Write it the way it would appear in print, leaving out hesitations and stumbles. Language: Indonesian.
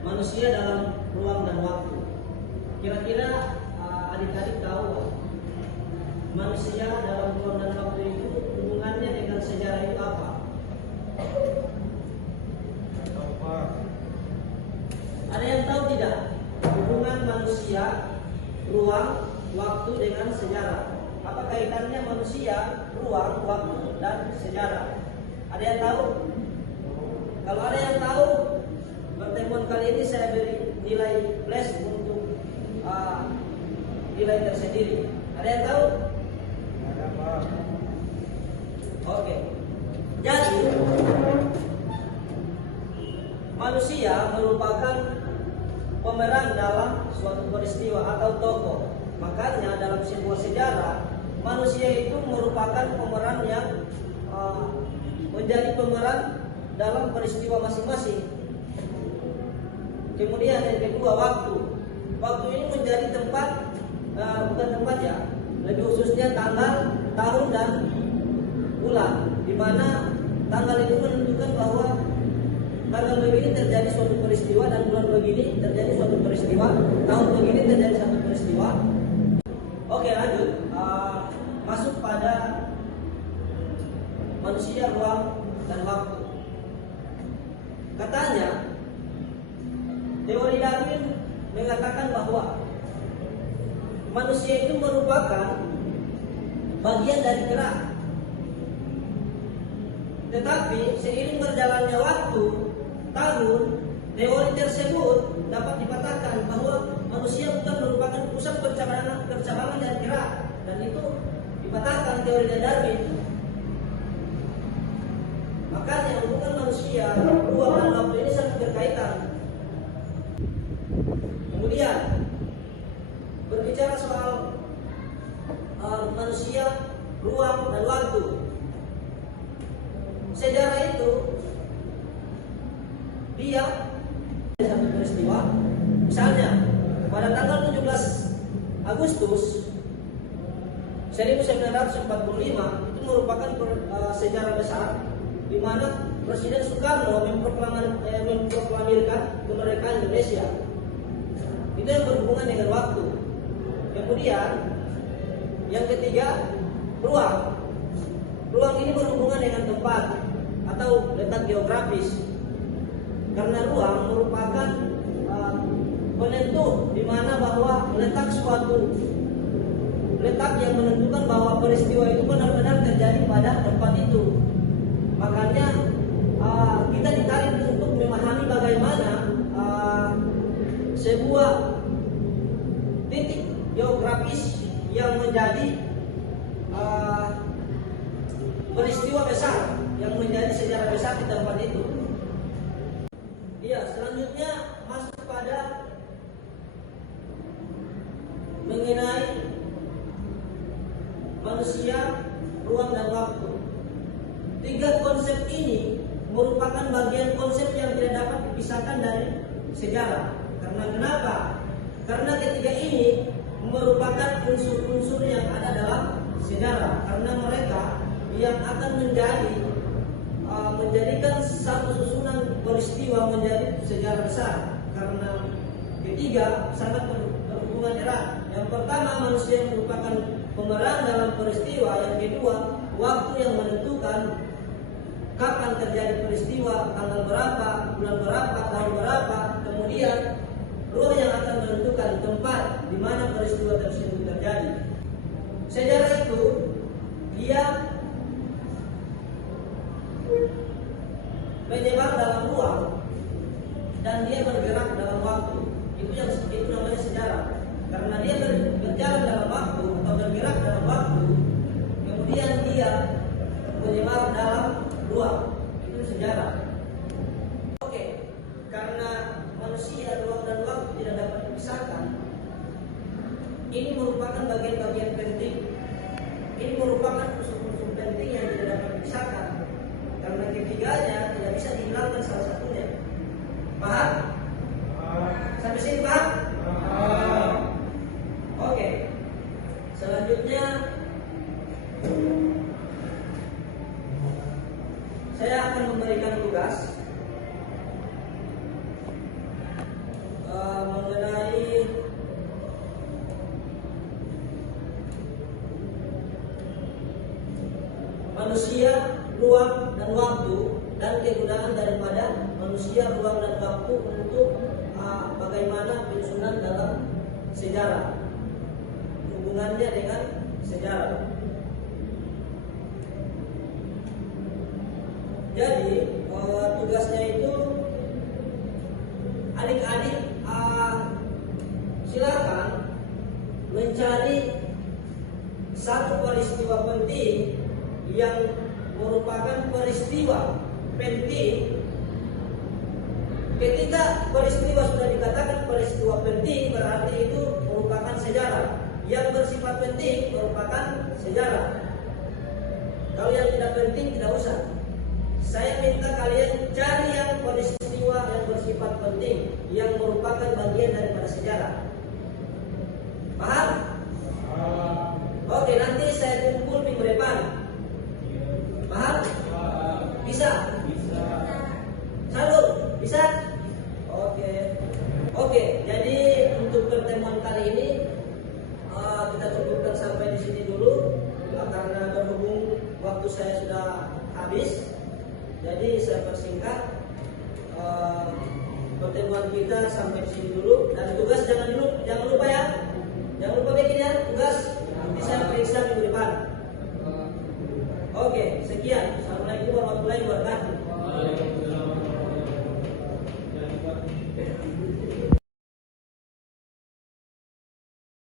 manusia dalam ruang dan waktu. Kira-kira adik-adik tahu manusia dalam ruang dan waktu itu hubungannya dengan sejarah itu apa? Ada yang tahu tidak hubungan manusia, ruang, waktu dengan sejarah? Apa kaitannya manusia, ruang, waktu, dan sejarah? Ada yang tahu? Kalau ada yang tahu, pertemuan kali ini saya beri nilai plus untuk nilai tersendiri. Ada yang tahu? Ada, Pak. Oke. Jadi manusia merupakan pemeran dalam suatu peristiwa atau tokoh. Makanya dalam sebuah sejarah, manusia itu merupakan pemeran yang menjadi pemeran dalam peristiwa masing-masing. Kemudian yang kedua, waktu. Waktu ini menjadi tempat, bukan tempat ya, lebih khususnya tanggal, tahun dan bulan, di mana tanggal itu menentukan bahwa tanggal begini terjadi suatu peristiwa dan bulan begini terjadi suatu peristiwa, tahun begini terjadi suatu peristiwa. Oke, lanjut. Masuk pada manusia, ruang, dan waktu. Katanya, teori Darwin mengatakan bahwa manusia itu merupakan bagian dari gerak. Tetapi seiring berjalannya waktu, tahun, teori tersebut dapat dipatahkan bahwa manusia bukan merupakan pusat percabangan dan gerak, dan itu dipatahkan teori Darwin. Makanya hubungan manusia, ruang dan waktu ini sangat berkaitan. Kemudian berbicara soal manusia, ruang dan waktu. Sejarah itu dia satu peristiwa. Misalnya pada tanggal 17 Agustus 1945 itu merupakan sejarah besar di mana Presiden Soekarno memproklamirkan kemerdekaan Indonesia. Itu yang berhubungan dengan waktu. Kemudian yang ketiga, ruang. Ruang ini berhubungan dengan tempat atau letak geografis. Karena ruang merupakan penentu di mana bahwa letak yang menentukan bahwa peristiwa itu benar-benar terjadi pada tempat itu. Makanya kita ditarik untuk memahami bagaimana sebuah titik geografis yang menjadi peristiwa besar, yang menjadi sejarah besar di tempat itu. Iya, selanjutnya masuk pada mengenai manusia, ruang dan waktu. Tiga konsep ini merupakan bagian konsep yang tidak dapat dipisahkan dari sejarah. Karena kenapa? Karena ketiga ini merupakan unsur-unsur yang ada dalam sejarah. Karena mereka yang akan menjadikan satu susunan peristiwa menjadi sejarah besar. Karena ketiga sangat berhubungan erat. Yang pertama, manusia merupakan pemeran dalam peristiwa. Yang kedua, waktu yang menentukan kapan terjadi peristiwa, tanggal berapa, bulan berapa, tahun berapa. Kemudian ruang yang akan menentukan tempat di mana peristiwa tersebut terjadi. Sejarah itu dia menyebar dalam ruang dan dia bergerak dalam waktu. Itu namanya sejarah. Karena dia berjalan dalam waktu atau bergerak dalam waktu, kemudian dia menyebar dalam ruang. Itu sejarah. Oke, karena manusia, ruang dan waktu tidak dapat dipisahkan, ini merupakan bagian-bagian penting. Ini merupakan unsur-unsur penting yang tidak dapat dipisahkan. Karena ketiganya tidak bisa dihilangkan salah satunya. Paham? Sampai sini paham? Oke. Selanjutnya saya akan memberikan tugas manusia ruang dan waktu, dan kegunaan daripada manusia ruang dan waktu untuk bagaimana penyusunan dalam sejarah, hubungannya dengan sejarah. Jadi tugasnya itu adik-adik silakan mencari satu peristiwa penting yang merupakan peristiwa penting. Ketika peristiwa sudah dikatakan peristiwa penting, berarti itu merupakan sejarah. Yang bersifat penting merupakan sejarah. Kalau yang tidak penting tidak usah. Saya minta kalian cari yang peristiwa yang bersifat penting, yang merupakan bagian daripada sejarah. Paham? Oke, nanti saya kumpul minggu depan. Paham? Bisa? Salur? Bisa? Oke. Jadi untuk pertemuan kali ini kita cukupkan sampai di sini dulu, karena berhubung waktu saya sudah habis. Jadi saya persingkat pertemuan kita sampai di sini dulu. Dan tugas jangan lupa ya, jangan lupa bikin ya tugas. Nanti saya periksa minggu depan. Oke, sekian. Assalamualaikum warahmatullahi wabarakatuh.